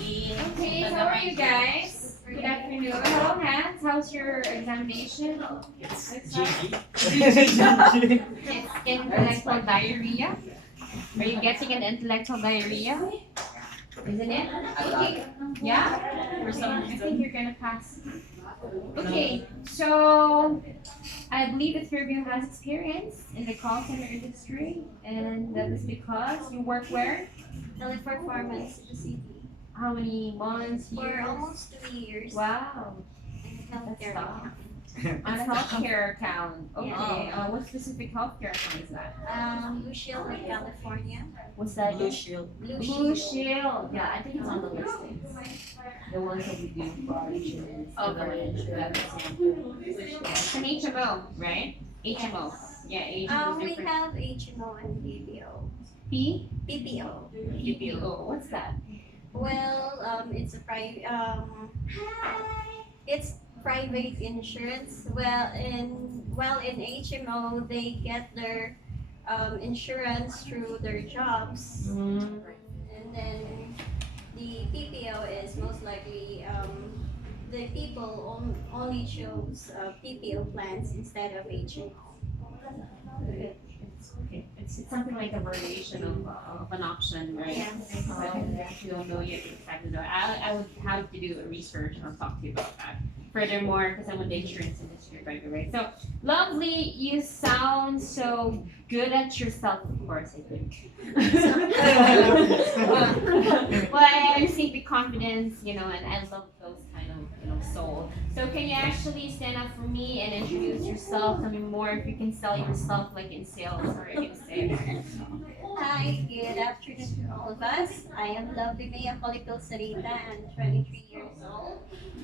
Okay, so how are you guys? Good afternoon. Hello, Hans. How's your examination? It's It's intellectual diarrhea. Are you getting an intellectual diarrhea? Isn't it? Okay. Yeah? For some reason. I think you're gonna pass. Okay, so I believe the three of you has experience in the call center industry, and that is because you work where? Teleperformance city How many months, for years? almost 2 years. Wow, In that's healthcare tough. account. On a healthcare account. Okay, Yeah. what specific healthcare account is that? Blue Shield in California. What's that? Blue Shield. Blue Shield. Yeah, I think it's on the listings. The ones that we do for our insurance. It's an HMO, right? HMO. Yeah, HMO is We different. have HMO and PPO. P? PPO. PPO. What's that? Well, it's private insurance. In HMO they get their insurance through their jobs, Mm. and then the PPO is most likely the people only chose PPO plans instead of HMO. It's something like a variation of an option, right? Yes. If you don't know yet exactly, I would have to do a research and I'll talk to you about that. Furthermore, because I'm in the insurance industry, by the way. So, lovely, you sound so good at yourself, of course, I think. Well, I see the confidence, and I love those kind of, soul. So, can you actually stand up for me and introduce yourself? Tell me more if you can sell yourself like in sales, or you can say. Hi, good afternoon to all of us. I am Lovely Maya Polical Sarita. I'm 23 years old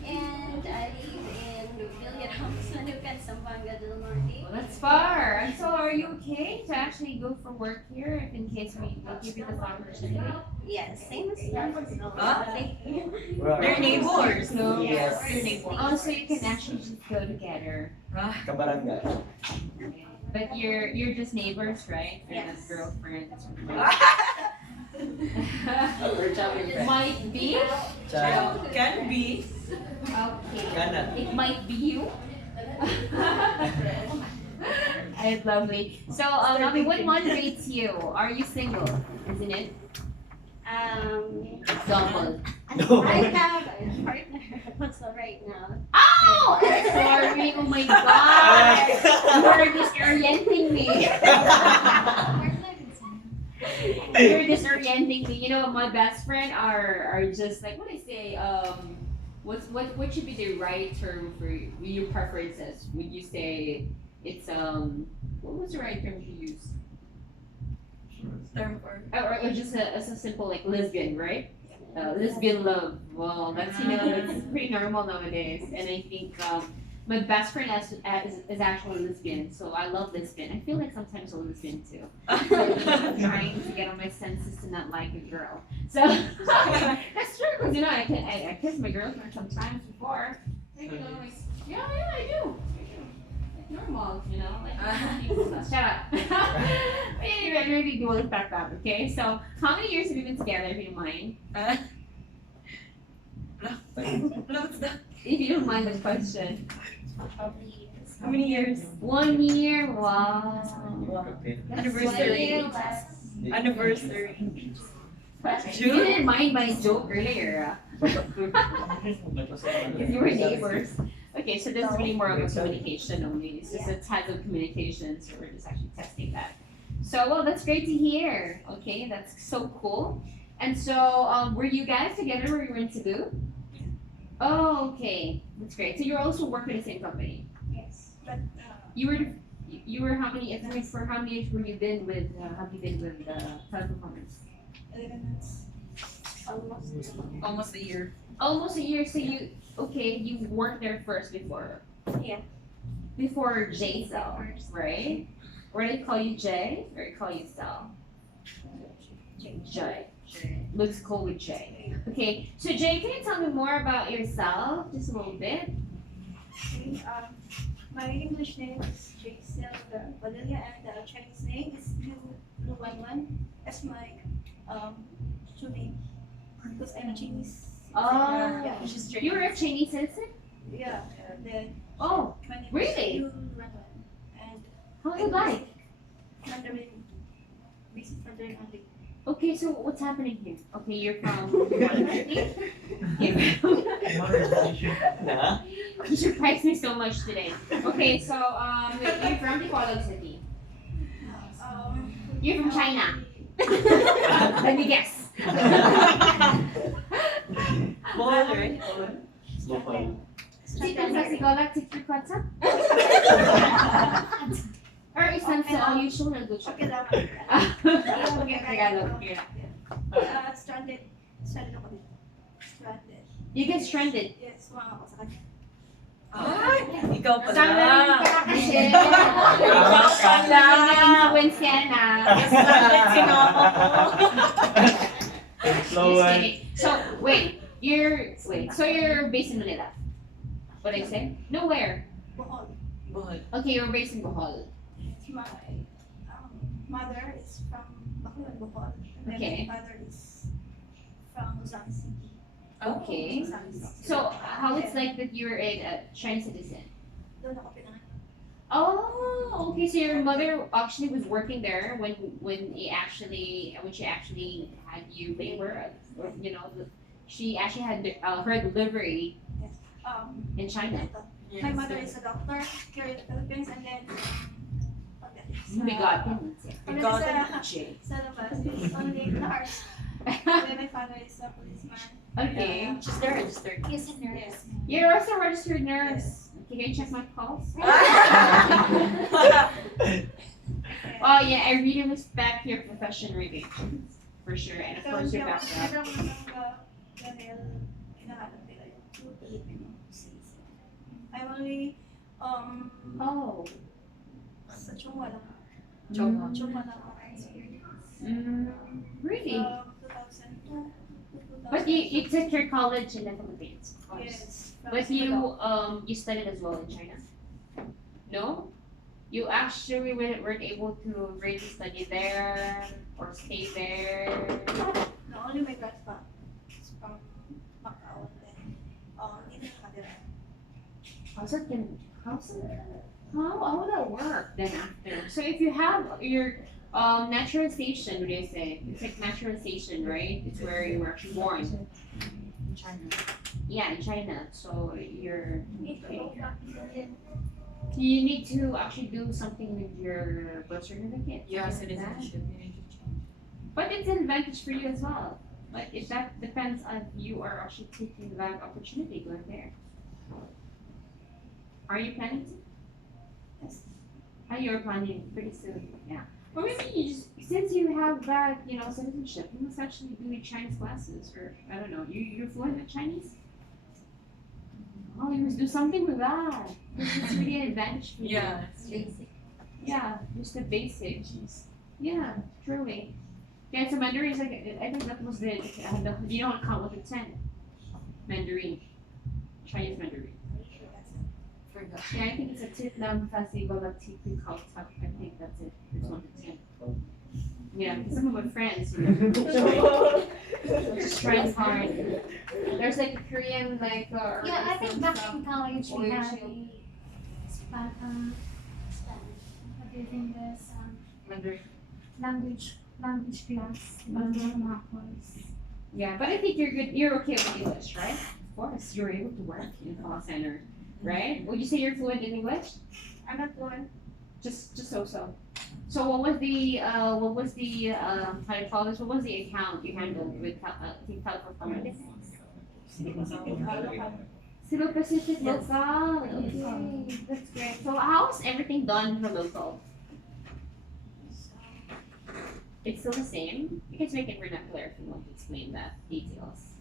and I live in Villaram, Sanucan, Zamboanga del Norte. Well, that's far. And so, are you okay to actually go for work here if in case we give you this opportunity? Yes, same as you. Thank you. They're neighbors. No. Yes. They're neighbors. Oh, so you can actually just go together. Kabarangay. But you're just neighbors, right? You're not Yes. girlfriend. Or childhood friend. Might be. Child. Can be. Okay. Kana. It might be you. It's lovely. So, Nabi, what motivates you? Are you single? Isn't it? Double. I have a partner also right now. Oh! I'm sorry. Oh my God. You are disorienting me. You're disorienting me. My best friend are just like what I say. What should be the right term for your preferences? Would you say it's what was the right term to use? Term for. Or just a simple like lesbian, right? Lesbian love. Well, that's that's pretty normal nowadays, and I think my best friend is actually lesbian, so I love lesbian. I feel like sometimes a lesbian too. I'm trying to get on my senses to not like a girl. So that's true because I kissed my girlfriend sometimes before. Like, yeah, I do. Like normal, like shut up. Anyway, I really do want to back up, okay? So how many years have you been together, if you don't mind? If you don't mind the question. How many years? 1 year, wow. That's Anniversary. sweet. Anniversary. You didn't mind my joke earlier. Because you were neighbors. Okay, so this is really more of a communication only. It's just a type of communication, so we're just actually testing that. So, well, that's great to hear. Okay, that's so cool. And so, were you guys together when you were in Cebu? Oh, okay, that's great. So you're also working in the same company. Yes, but You were how many? I mean, for how many years were you been with? Have you been with Teleperformance? 11 months. Almost a year. Almost a year. So you worked there first before. Yeah. Before J Cell, right? Or they call you J, or they call you Cell? J. Looks cool with J. Okay, so Jay, can you tell me more about yourself, just a little bit? My English name is Jaisel Padilla, and the Chinese name is Lu Wanwan. That's my true name. because I'm a Chinese. Oh, Yeah. She's you're a Chinese citizen? Yeah. The Oh, my name really? is Yu Ranwan. And how's it like? Mandarin, basic Mandarin only. Okay, so what's happening here? Okay, you're from you're from Na? you surprised me so much today. Okay, so you're from Bacolod City. You're from China. Let me guess. Bohol, right? Bohol. Sitang sa Sigolag, Tikrit WhatsApp? Or isang sa unusual na gusto? Okay lang. Okay, Tagalog. Yeah. Stranded ako dito. Stranded. You get stranded. Yes, sumama ako sa kanya. Ay, ikaw pala. Sama ka kasi. Ikaw pala. Nag-influence yan ah. Stranded si mama ko. Just Influence. kidding. So, so you're based in Manila? What did I say? No, where? Bohol. Bohol. Okay, you're based in Bohol. My mother is from Bacolod, Bohol. And then Okay. my father is from Luzon City. Okay. Luzon City. So, how it's like that you're a Chinese citizen? Doon ako pinanganak. Oh, okay. So your mother actually was working there when she actually had you labor, or, you know, she actually had her delivery in China. Ito. My mother is a doctor here in the Philippines, and then Bigotten. Bigotten Jay. sa labas, it's only nurse. And then my father is a policeman. Okay. She's the registered. He's a nurse. You're also a registered nurse. Okay, can you check my pulse? Oh yeah, I really respect your profession really. For sure. And of course your background. Sobrang matangga dahil hinahanap nila yung true Filipino citizen. I'm only, Oh. sa Chungwa lang. Chungwa. Chungwa lang ako experience. Really? 2002 to But you took your college in the Philippines, of course. Yes. But you studied as well in China? No? You actually weren't able to really study there or stay there? No, only my grandpa is from Macau, and then, dito nakatira. How would that work then after? So if you have your naturalization, what do you say? It's like naturalization, right? It's where you were actually born. China. Yeah, in China. So you're Need to go back to the you need to actually do something with your birth certificate. Yeah, something like that. citizenship. You need to change. But it's an advantage for you as well. But if that depends on you are actually taking that opportunity going there. Are you planning to? Yes. You're planning pretty soon, yeah. Or maybe you just, since you have that, citizenship, you must actually do Chinese classes, or I don't know, you're fluent in Chinese? Oh, you must do something with that. It's really an advantage for you. Yeah, it's Basic. Yeah, just the basics. Yeah, truly. Yeah, so Mandarin is like, I think that was you don't count with the 10. Mandarin. Chinese Mandarin. forgot. Yeah, I think it's a tip nam festival that TP called top. I think that's it. It's 1 to 10. Yeah, because some of my friends, just trying hard. There's like a Korean, like, Yeah, I think back in college we had Origin. what do you think this Mandarin. language class mga course. Yeah, but I think you're good. You're okay with English, right? Of course, you're able to work in a call center, right? Would you say you're fluent in English? I'm not one. Just so. So what was the how do you call this? What was the account you handled with Teleperformance? Cebu Pacific Yes. Local. Okay, that's great. So how's everything done for local? It's still the same. You can make it vernacular if you want to explain that details.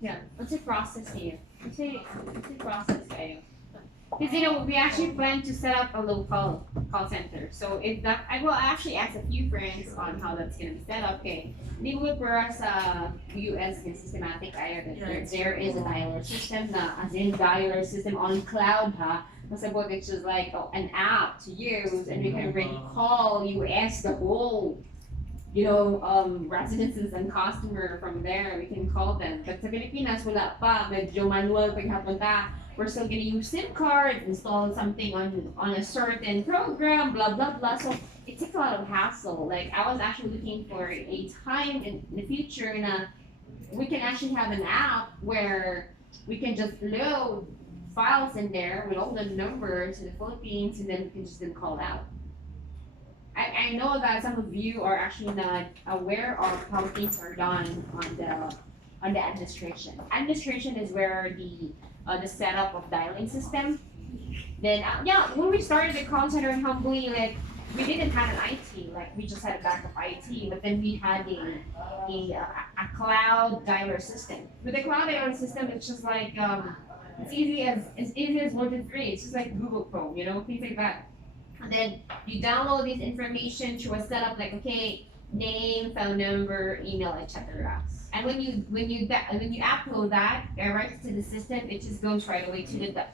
Yeah, what's the process here? What's the process kayo? Because we actually plan to set up a local call center. So if that, I will actually ask a few friends on how that's gonna be set up. Okay, di ba para sa US na systematic ayaw that there is a dialer system na as in dialer system on cloud ha. Masabot it's just like an app to use and you can already call US the whole residences and customer from there, we can call them. But sa Pilipinas, wala pa. Medyo manual paghapunta. We're still gonna use SIM card, install something on a certain program, blah, blah, blah. So it takes a lot of hassle. Like, I was actually looking for a time in the future we can actually have an app where we can just load files in there with all the numbers in the Philippines, and then we can just then call out. I know that some of you are actually not aware of how things are done on the administration. Administration is where the setup of dialing system. Then yeah, when we started the call center humbly, like we didn't have an IT, like we just had a backup IT, but then we had a cloud dialer system. With the cloud dialer system, it's just like it's easy as 1 to 3. It's just like Google Chrome, things like that. And then you download this information through a setup like, okay, name, phone number, email, etc. And when you upload that right to the system, it just goes right away to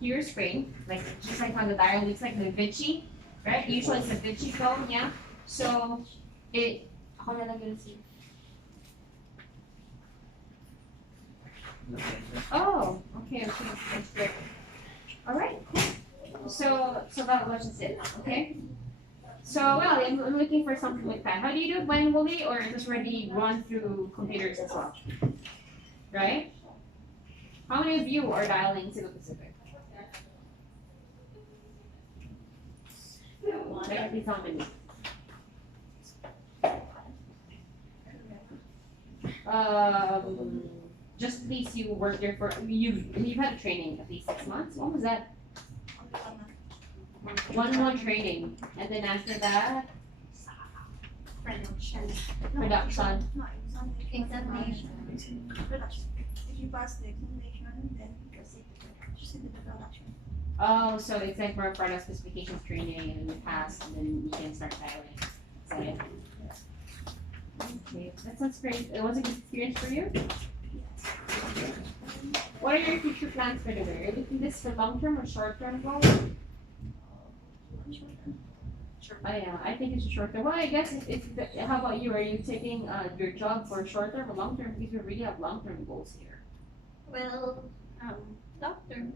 your screen, like just like on the dial, looks like the Vinci, right? Usually it's a Vinci phone, yeah. So hold on, I'm gonna see. Oh, okay, that's great. All right, cool. So that was just it, okay? So, well, I'm looking for something like that. How do you do it manually, or just already run through computers as well? Right? How many of you are dialing Cebu Pacific? There be so many. Just at least you worked there you've had a training at least 6 months. What was that? 1 month training, and then after that, Production. production. No, Examination. production. If you pass the examination, then you proceed to the production. Oh, so it's like more product specifications training, and then you pass, and then you can start dialing. Is that it? Okay, that sounds great. It was a good experience for you. What are your future plans for the year? Are you looking this for long term or short term goals? Oh yeah, I think it's a short term. Well, I guess how about you? Are you taking your job for short term or long term? Because we really have long term goals here. Well, doctor.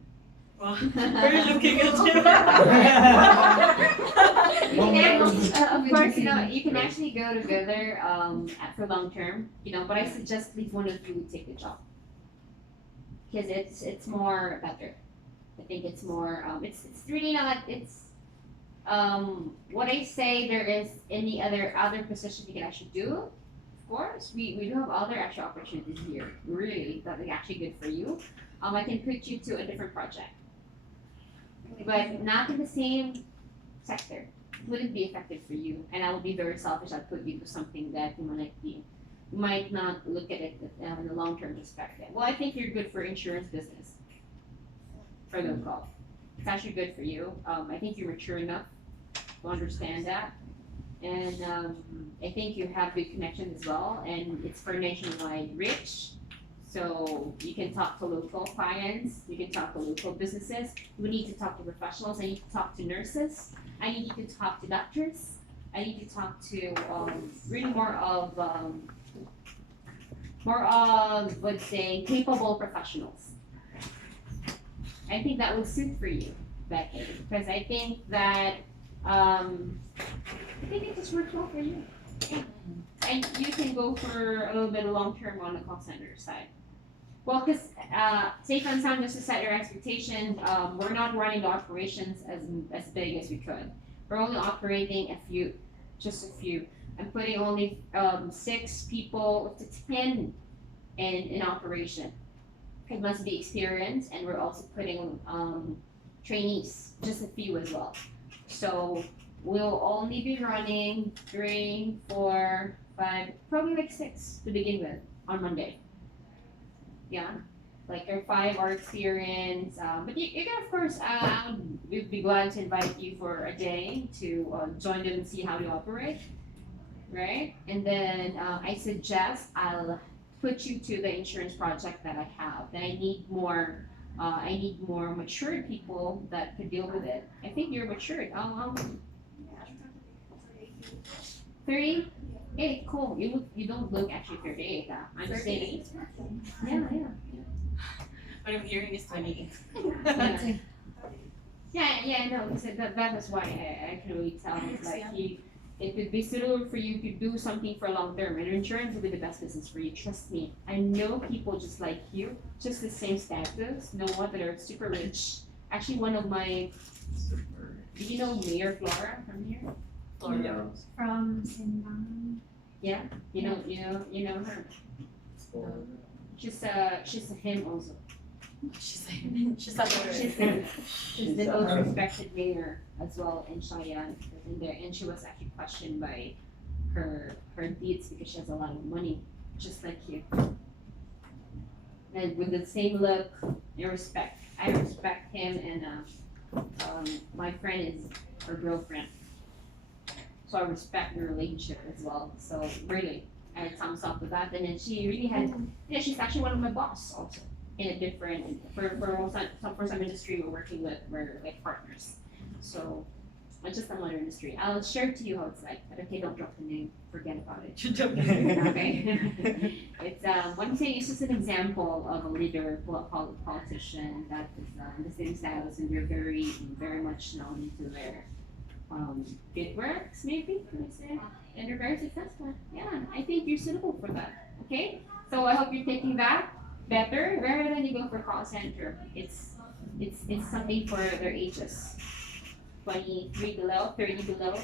We're looking at Of course, you can actually go together for long term, but I suggest at least one of you would take the job. Because it's more better. I think it's more, it's really not, what I say there is any other position you can actually do. Of course, we do have other actual opportunities here, really, that are actually good for you. I can put you to a different project, but not in the same sector. It wouldn't be effective for you, and I would be very selfish. I'd put you to something that you might not look at it in a long-term perspective. Well, I think you're good for insurance business, for local. It's actually good for you. I think you're mature enough to understand that, and I think you have good connections as well. And it's for nationwide reach. So you can talk to local clients, you can talk to local businesses. We need to talk to professionals. I need to talk to nurses. I need you to talk to doctors. I need to talk to really more of let's say capable professionals. I think that would suit for you, Becky, because I think that I think it just works well for you. And you can go for a little bit of long term on the call center side. Well, because safe and sound, just to set your expectations, we're not running the operations as big as we could. We're only operating just a few. I'm putting only 6 people to 10 in operation. It must be experienced, and we're also putting trainees, just a few as well. So we'll only be running 3, 4, 5, probably like 6 to begin with on Monday. Yeah, like your 5 are experienced, but you can of course, we'd be glad to invite you for a day to join them and see how you operate, right? And then I suggest I'll put you to the insurance project that I have. Then I need more mature people that could deal with it. I think you're matured. 30? Hey, cool. You don't look actually 38. I'm just saying. Yeah. What I'm hearing is 28. Yeah, no, that is why I can really tell. Like, it could be suitable for you to do something for long term, and insurance will be the best business for you. Trust me. I know people just like you, just the same status, know what, that are super rich. Actually, one of my, do you know Mayor Flora from here? Florida. From Simbang. Yeah, you know her. She's a him also. She's like, She's the most respected mayor as well in Cheyenne, in there, and she was actually questioned by her deeds because she has a lot of money, just like you. And with the same look and respect, I respect him, and my friend is her girlfriend, so I respect the relationship as well. So really, I had thumbs up with that, and then she really had, she's actually one of my boss also. In a different, for some industry we're working with, we're like partners. So it's just another industry. I'll share to you how it's like, but okay, don't drop the name, forget about it. Okay. It's one thing, it's just an example of a leader, politician that is the same status, and they're very much known into their good works, maybe, can I say? And they're very successful. Yeah, I think you're suitable for that. Okay? So I hope you're taking that better rather than you go for call center. It's something for their ages. 23 below, 30 below,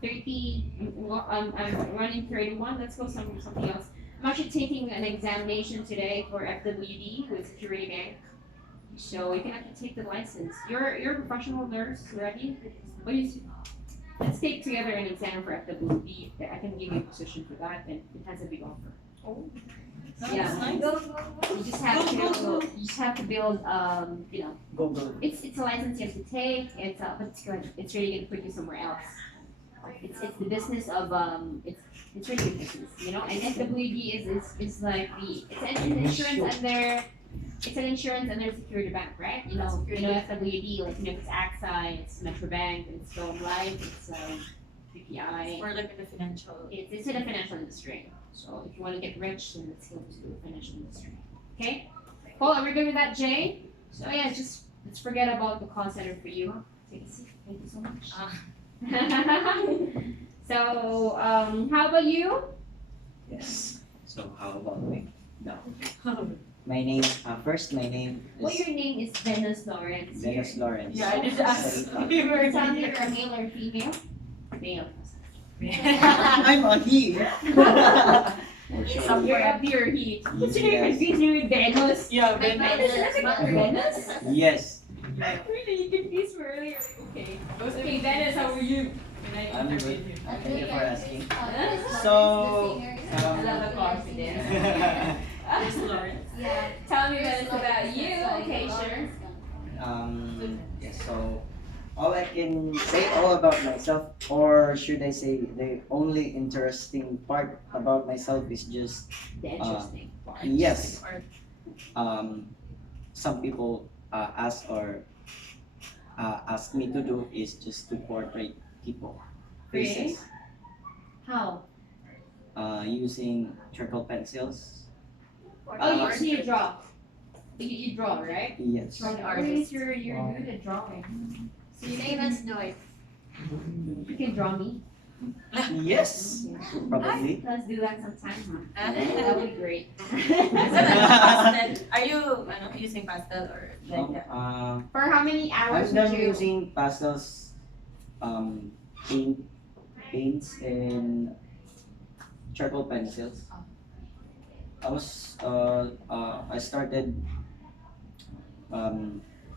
30. I'm running 31. Let's go something else. I'm actually taking an examination today for FWD with Security Bank. So you can actually take the license. You're a professional nurse already. What do you? Let's take together an exam for FWD. I can give you a position for that, and it has a big offer. Oh. Yeah. Nice. You just have to build, Go. it's a license you have to take. But it's good. It's really gonna put you somewhere else. It's the business of it's really good business, And FWD is like it's an insurance under. It's an insurance under Security Bank, right? FWD, like it's AXA, it's Metro Bank, it's Dome Life, it's PPI. Or like in the financial. It's in the financial industry. So if you want to get rich, then let's go to the financial industry. Okay? Cool, are we good with that, Jay? So yeah, just let's forget about the call center for you. Take a seat. Thank you so much. So, how about you? Yes. So how about me? No. My name is Well, your name is Venus Lawrence. Dennis Lawrence. Yeah, I did ask. Tell me you're a male or female? Male. I'm a he. You're a pure he. What's your name? Confusing with Venus? Yeah, Like Venus? Yes. Really? You confused me earlier. Okay. Okay, Venus, how are you? I'm good. Thank you for asking. So, So, I love the confidence. Miss Lawrence. yeah. Tell me Venus about you. Okay, sure. Yes, so all I can say all about myself, or should I say the only interesting part about myself is just The interesting part. yes. Or Some people ask me to do is just to portray people Really? faces How? using charcoal pencils. Oh, you draw. You draw, right? Yes. From the artist. You're good at drawing. So you can do it. You can draw me. Yes. Probably. Let's do that sometime, huh? That would be great. pastel. Are you using pastel or like that? For how many hours I'm done would you? using pastels, paints and charcoal pencils. I started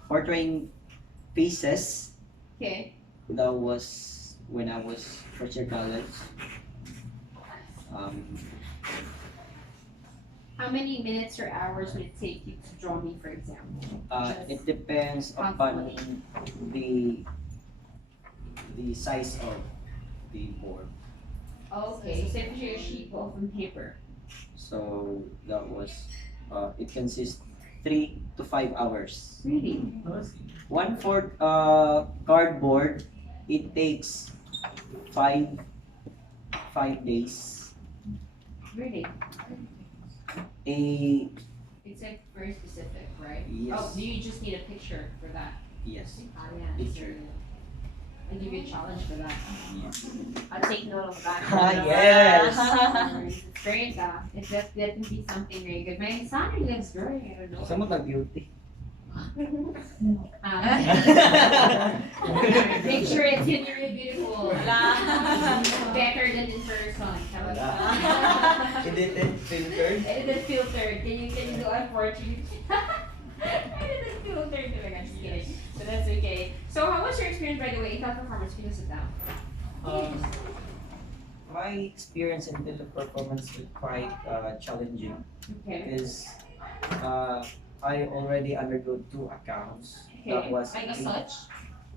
portraying faces. Okay. That was when I was first year college. How many minutes or hours would it take you to draw me, for example? It depends upon the size of the board. Okay, so if you're a sheet of paper. So that was it consists 3 to 5 hours. Really? 1/4 cardboard, it takes 5 days. Really? A It's like very specific, right? Yes. Oh, do you just need a picture for that? yes. Ah, yeah. Picture. I'll give you a challenge for that. Yes. I'll take note of that. Ah, yes. It's great, if that can be something very good. My son really lives growing, I don't know. Sa mo beauty. Make sure it's really beautiful. Wala. Better than in person. Wala. Edited, filtered. Edited filtered. Can you do unfortunate? Edited filtered talaga. Just kidding. So that's okay. So how was your experience, by the way, in performance? Can you sit down? My experience in teleperformance was quite challenging Okay. because I already undergo 2 accounts. That Okay. was Like a such?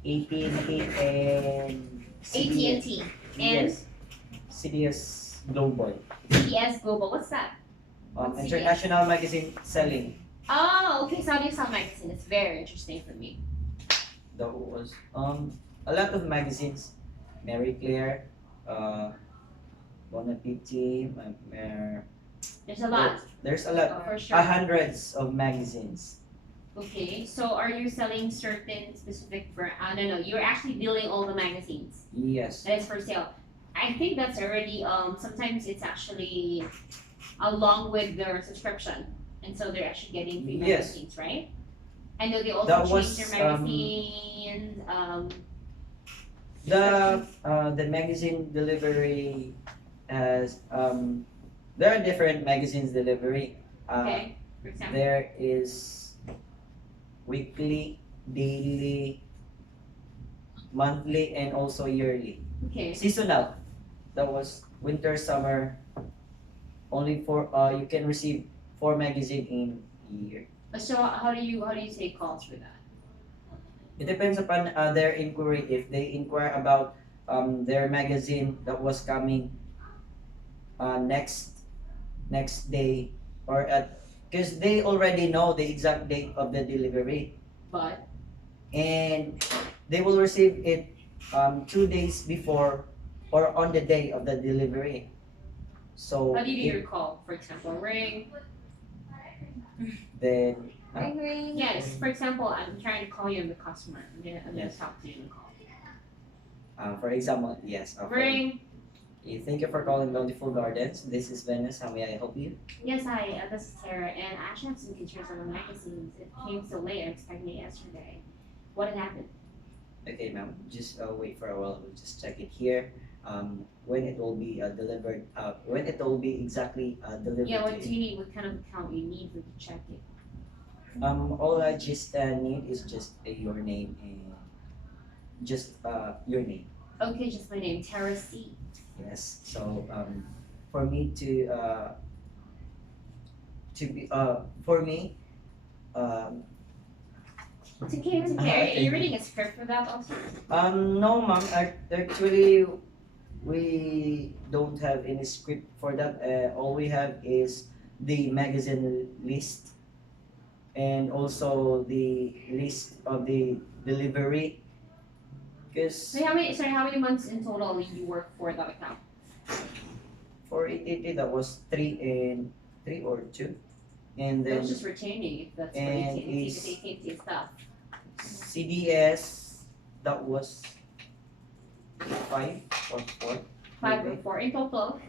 AT&T and AT&T and Yes. CDS Global. CDS Global. What's that? CDS? International Magazine Selling. Oh, okay. So how do you sell magazine? It's very interesting for me. That was a lot of magazines. Marie Claire, Bon Appetit, There's a lot. there's a lot, Oh, for sure. hundreds of magazines. Okay. So are you selling certain specific brand? I don't know. You're actually dealing all the magazines Yes. that is for sale. I think that's already sometimes it's actually along with their subscription, and so they're actually getting free Yes. magazines, right? I know they also That change was, their magazines. The magazine delivery has there are different magazines delivery. Okay. For example. There is weekly, daily, monthly, and also yearly. Okay. Seasonal. That was winter, summer. Only for you can receive 4 magazine in a year. So how do you take calls for that? It depends upon their inquiry. If they inquire about their magazine that was coming next day or at because they already know the exact date of the delivery But and they will receive it 2 days before or on the day of the delivery. So how do you do if your call? For example, ring. then Ring ring. Yes. For example, I'm trying to call you. I'm the customer. I'm gonna Yes. talk to you in the call. for example, yes. Okay. Ring. Thank you for calling Bountiful Gardens. This is Venice. How may I help you? Yes, hi. This is Sarah, and I actually have some pictures of the magazines. It came so late. I expected it yesterday. What had happened? Okay, ma'am. Just wait for a while. We'll just check it here. When it will be delivered. When it will be exactly delivered. Yeah. to What do you need? What kind of account you need for to check it? All I just need is just your name and just your name. Okay, just my name, Tara C. Yes. So for me to be for me It's okay. It's okay. Are you reading a script for that also? no, ma'am. Actually, we don't have any script for that. All we have is the magazine list and also the list of the delivery. Because So how many months in total did you work for that account? for AT&T that was 3 or 2, and That then was just retaining. If that's for and AT&T, is- it's AT&T stuff. CDS that was 5 or 4. 5 or 4 in total.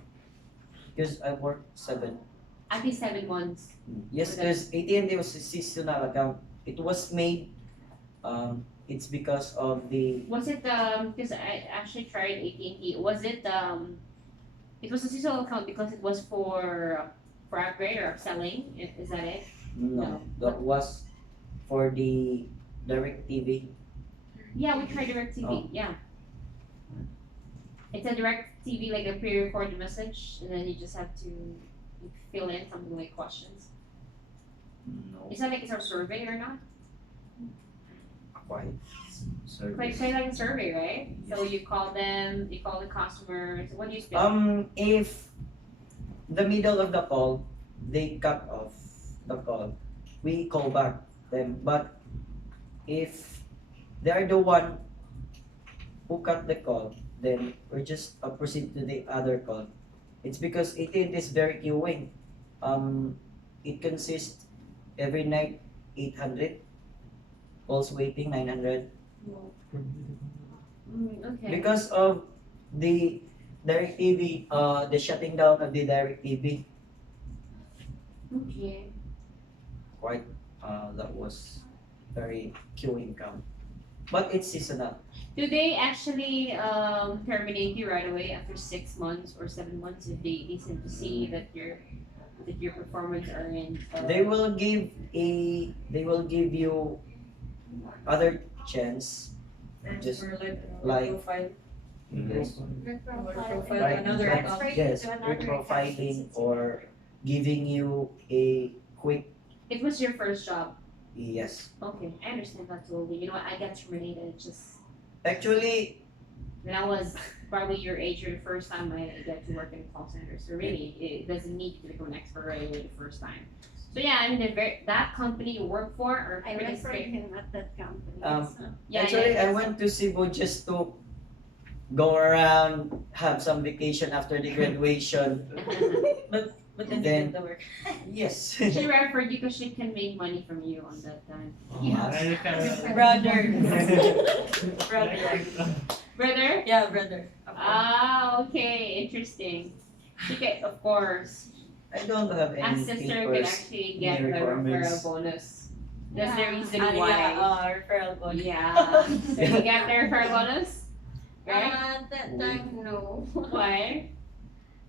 Because I worked 7. At least 7 months. Yes, Okay. because AT&T was a seasonal account. It was made. It's because of the Was it because I actually tried AT&T. Was it it was a seasonal account because it was for upgrade or upselling. Is that it? no that was for the direct TV. Yeah, we tried DirecTV. Oh. Yeah. It's a DirecTV like a pre-recorded message, and then you just have to fill in something like questions. No, Is that like it's a survey or not? quite service. Quite like a survey, right? So you call them, you call the customers. What do you speak? If the middle of the call they cut off the call, we call back them. But if they are the one who cut the call, then we just proceed to the other call. It's because 18 is very queuing. It consists every night 800 calls waiting 900 Okay. because of the direct TV, the shutting down of the direct TV. Okay. Quite, that was very queuing count, but it's seasonal. Do they actually terminate you right away after 6 months or 7 months if they seem to see that your performance are in? They will give you other chance. Just For like- profile. Yes. Profile, Right, another right. account. Yes, To another reprofiling account. or giving you a quick It was your first job. yes. Okay, I understand that totally. You know what? I got terminated just Actually, when I was probably your age or the first time I get to work in a call center. So really, it doesn't need to become an expert right away the first time. So yeah, I mean, that company you work for are I pretty referred strict. him at that company. Yeah, actually, yeah, I went to Cebu just to go around, have some vacation after the graduation. But then Then- you did the work. Yes. She referred you because she can make money from you on that time. Brother. Brother. Brother? Yeah, brother. Ah, okay, interesting. Okay, of course. I don't have A any sister can papers. actually get any the requirements. referral bonus. That's the Yeah. reason Yeah, why. referral bonus. Yeah. So you got the referral bonus? Right? At that time, no. Why?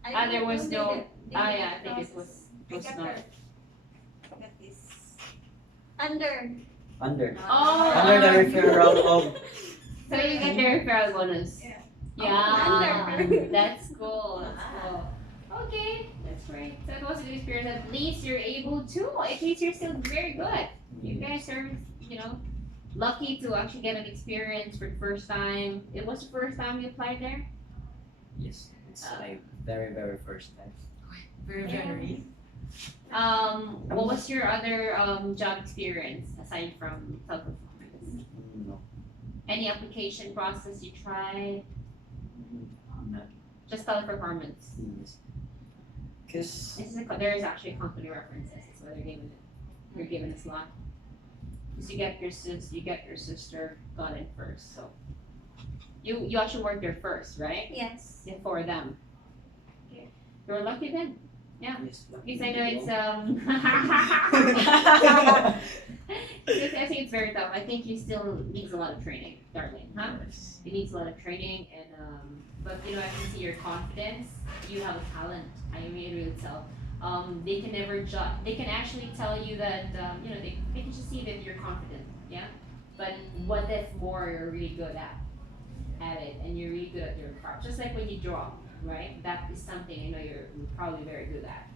I there was didn't no- need it. Ah, Didn't yeah, I think it process. was I got not. her. I got this. Under. Under. Oh, Under the referral of So you got the referral bonus? Yeah. Yeah. Under. That's cool. That's cool. Okay, that's great. So it was a good experience. At least you're able to. At least you're still very good. You guys are, lucky to actually get an experience for the first time. It was the first time you applied there? yes. It's my very very first time. Very generous. What was your other job experience aside from teleperformance? No. Any application process you tried? No. Just teleperformance. Yes. Cause There is actually a company references. That's why they're giving it. You're given a slot. Because you get your sister got in first. So you actually worked there first, right? Yes. Before them. Okay. You were lucky then. yes. Because I know it's because I think it's very tough. I think you still needs a lot of training, Darlene, huh? Yes. It needs a lot of training and but I can see your confidence. You have a talent. I really tell. They can never judge. They can actually tell you that they can just see that you're confident, yeah. But what if more you're really good at it and you're really good at your craft. Just like when you draw, right? That is something I know you're probably very good at.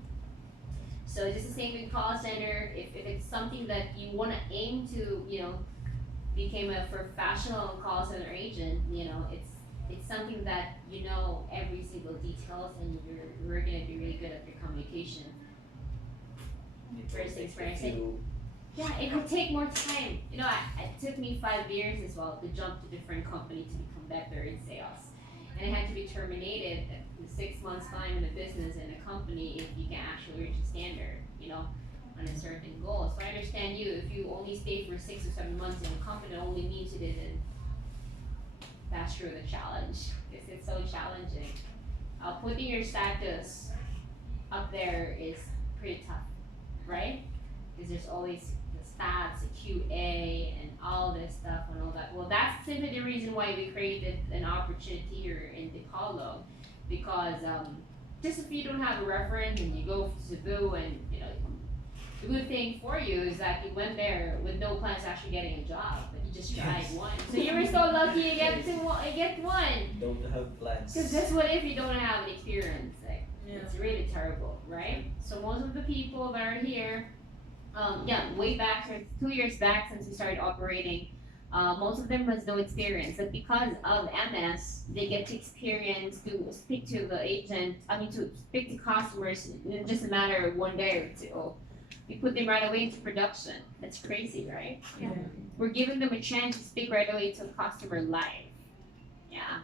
So it's just the same with call center. If it's something that you want to aim to, become a professional call center agent, it's something that you know every single details and you're gonna be really good at your communication. First things first. Yeah, it would take more time. It took me 5 years as well to jump to different company to become better in sales. And I had to be terminated in 6 months time in a business and a company if you can actually reach a standard, on a certain goal. So I understand you, if you only stay for 6 or 7 months in a company that only means you didn't pass through the challenge. Because it's so challenging. Putting your status up there is pretty tough, right? Because there's always the stats, the QA, and all this stuff and all that. Well, that's simply the reason why we created an opportunity here in Decalo, because just if you don't have a reference and you go to Cebu and the good thing for you is that you went there with no plans of actually getting a job, but you just tried one. So you were so lucky you get one. Don't have plans. Because that's what if you don't have an experience. Like, Yeah. it's really terrible, right? So most of the people that are here, way back, 2 years back since we started operating, most of them has no experience. But because of MS, they get to experience to speak to the agent, to speak to customers in just a matter of 1 day or two. We put them right away into production. That's crazy, right? Yeah. We're giving them a chance to speak right away to a customer live. Yeah.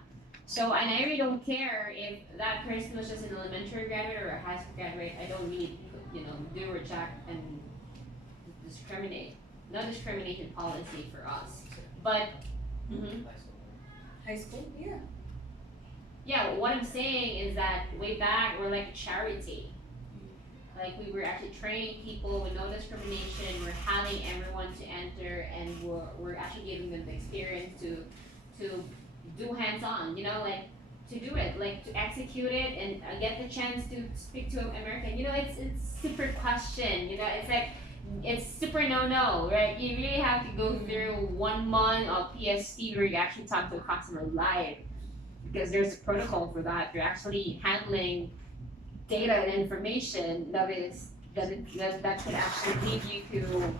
So, and I really don't care if that person was just an elementary graduate or a high school graduate. I don't need, do reject and discriminate. No discrimination policy for us. But, High school? Yeah. yeah, what I'm saying is that way back, we're like a charity. Like we were actually training people with no discrimination. We're having everyone to enter, and we're actually giving them the experience to do hands-on. Like to do it, like to execute it, and get the chance to speak to an American. It's super question. It's like it's super no, right? You really have to go through 1 month of PST where you actually talk to a customer live, because there's a protocol for that. You're actually handling data and information that could actually lead you to.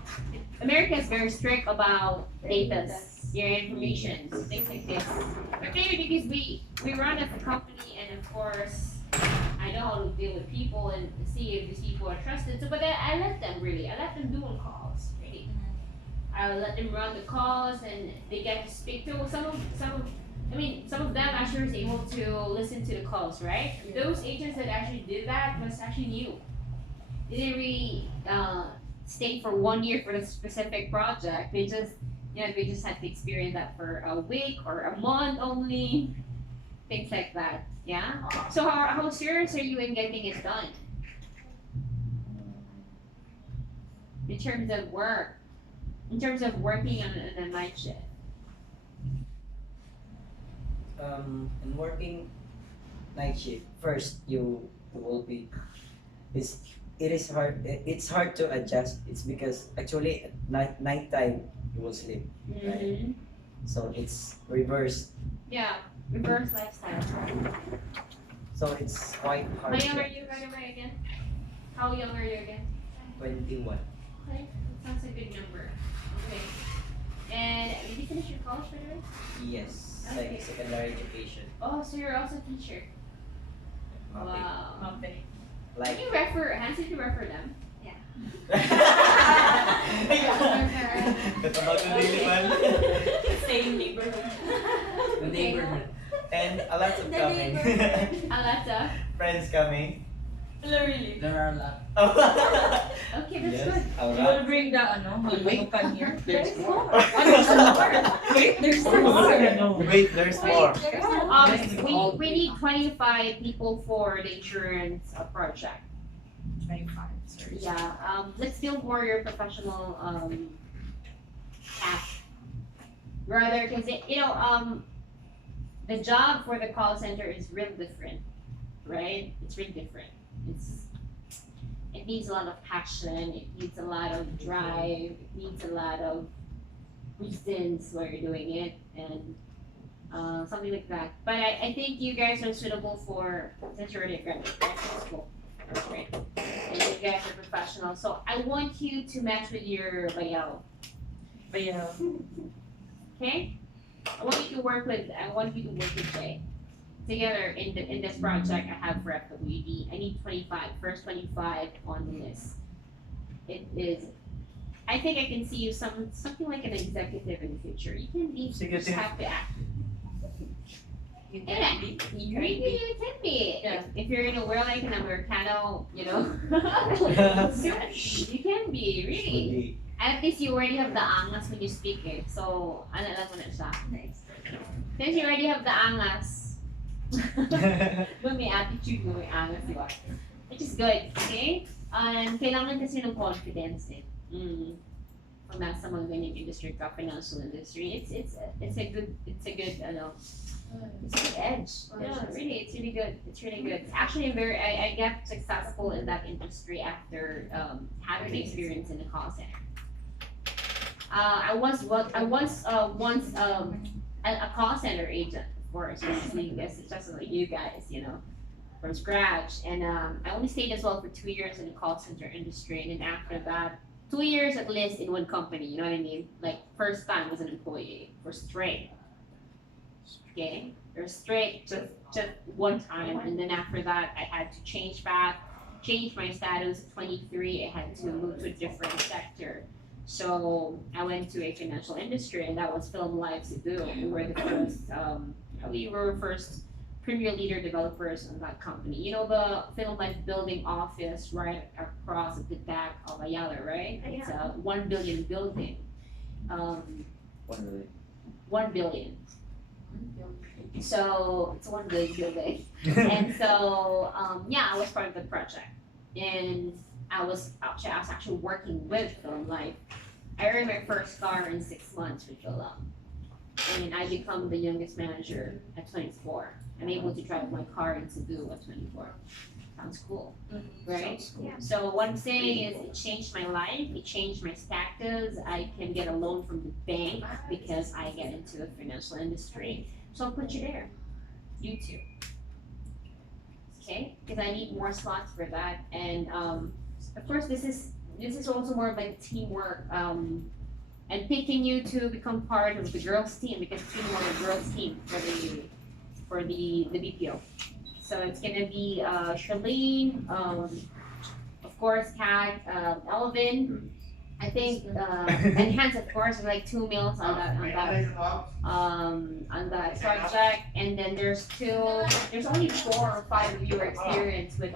America is very strict about data, your information, things like this. Okay, because we run as a company, and of course, I know how to deal with people and see if these people are trusted. So, but I let them do on calls. Really, I let them run the calls, and they get to speak to some of them actually was able to listen to the calls, right? Yeah. Those agents that actually did that was actually new. They didn't really stay for 1 year for the specific project. They just had to experience that for a week or a month only, things like that. Yeah. So how serious are you in getting it done? In terms of work, in terms of working on a night shift. And working night shift, first you will be it's hard to adjust. It's because actually at nighttime you will sleep, Mm-hmm. so it's reversed, Yeah, reverse lifestyle. so it's quite How hard young to are you right away again? How young are you again? 21. Okay, that sounds a good number. Okay. And did you finish your college by the way? Yes, Okay. like secondary education. Oh, so you're also a teacher. Okay. Wow. Company. Can Like you refer, Hans, if you refer them? Katabag ng lilipan. Same neighborhood. The neighborhood. And a lot of The coming. Alata. Friends coming. No, really. There are a lot. Okay, that's Yes, good. a You lot. will bring the manukan here. There's more. Wait, there's more. Wait, there's more. We need 25 people for the insurance project. 25. Sorry. Yeah, let's build more your professional path. Rather, because the job for the call center is real different, right? It's really different. It needs a lot of passion. It needs a lot of drive. It needs a lot of reasons why you're doing it, and something like that. But I think you guys are suitable for, since you're already a graduate, right? From school. That's great. And you guys are professionals. So I want you to match with your bayaw. But yeah. Okay? I want you to work with Jay. Together in this project I have for FWD. I need 25, first 25 on the list. It is, I think I can see you something like an executive in the future. You can be, you just Executive. have to act. You Yeah, can be. maybe you can be. Yeah. If you're in a world like an Americano, you can be, really. At least you already have the angas when you speak eh. So, ano lang mo na siya. Since you already have the angas, doon may attitude mo, may angas, di ba? Which is good, okay? Kailangan kasi ng confidence eh. Pag nasa mga ganyang industry ka, financial industry, it's a good edge. Yeah, really, it's really good. It's really good. Actually, I got successful in that industry after having experience in the call center. I was once a call center agent, of course. Just like you guys, from scratch. And I only stayed as well for 2 years in the call center industry, and then after that, 2 years at least in one company. You know what I mean? Like first time as an employee for straight. Okay, or straight just one time, and then after that I had to change my status. At 23, I had to move to a different sector. So I went to a financial industry, and that was Film Live Cebu. We were the first We were first premier leader developers in that company. You know the Film Life building office right across at the back of Ayala, right? It's a 1 billion building. 1 billion. So it's a 1 billion building. And so yeah, I was part of the project, and I was actually working with Film Life. I earned my first car in 6 months with Film, and I become the youngest manager at 24. I'm able to drive my car in Cebu at 24. Sounds cool, right? So what I'm saying is it changed my life, it changed my status. I can get a loan from the bank because I get into the financial industry. So I'll put you there, YouTube. Okay, because I need more slots for that. And of course this is also more of like teamwork. And picking you to become part of the girls team because it's being one of the girls team for the BPO. So it's gonna be Charlene, of course, Kat, Elvin. I think and Hans, of course, like 2 meals on that project. And then there's only 4 or 5 of your experience with